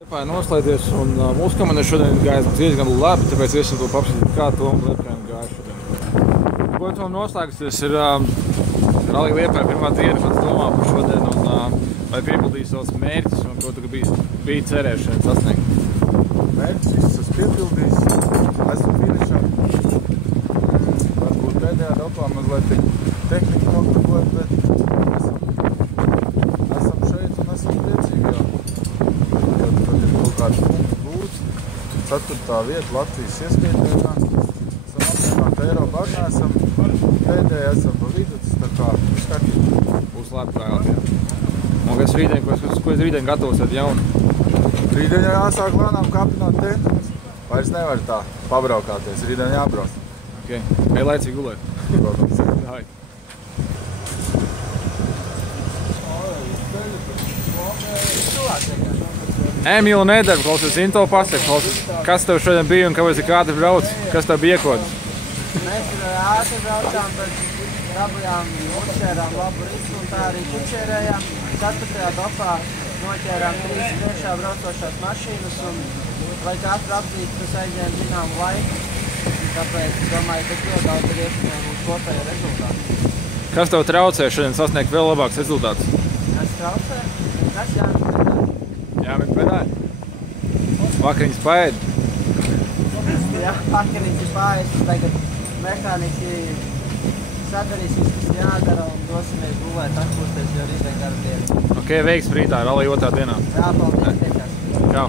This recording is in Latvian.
Liepāja noslēdzies, un mūsu komandai šodien gāja diezgan labi, tāpēc es to paprasīju, kā Tomu Liepājam gāja šodien. Ko Tomu noslēgusies ir Rallija Liepāja pirmā diena, pats domā par šodien, un vai piepildīju savus mērķus, un ko tu bija cerējuši šodien sasniegt. Mērķis viss esmu piepildījis, esmu finišā. Varbūt pēdējā dopā mazliet tehniku nokļuvot, bet esam šeit un esam priecīgi, jā. Tad ir kaut kāds punkts būts, 4. vieta Latvijas ieskaitēnā. Esam apvienot Eiropu arī neesam, pēdējā esam pa vidu, tā kā skatīt. Būs labi prāti, jā. Un kas rītdien, ko es rītdien gatavosiet jaunu? Rītdien jāsāk lēnām kāpināt tentiņus. Vairs nevar tā pabraukāties, rītdien jābrauc. Ok, ej laicīgi gulēt. Protams. Dai. Emīla nedarba, klausies, Into pasaka, klausies, kas tev šodien bija un kāpēc ir ātri brauc? Kas tev bija iekodas? Mēs ātri braucām, bet dabujām uzķērām labu risku un tā arī čučērējām. 4. dopā noķērām 3 priekšā braucošās mašīnas un, lai katru apdīt, tas aizņēma zināmu laiku. Tāpēc, domāju, ka ļoti daudz ir iespējami mūsu kopējo rezultātu. Kas tev traucē šodien sasniegt vēl labāks rezultāts? Kas traucē? Kas jāmet pedāļi? Jāmet pedāļi? Vakariņas paēd? Jā, vakariņas ir paēst, tagad mehāniķi sadarīsim, kas jādara un dosimies gulēt, atpūsties, jo rītdien gara diena. Ok, veiks rītā, Rallija 2. dienā. Jā, paldies, tiekās. Čau.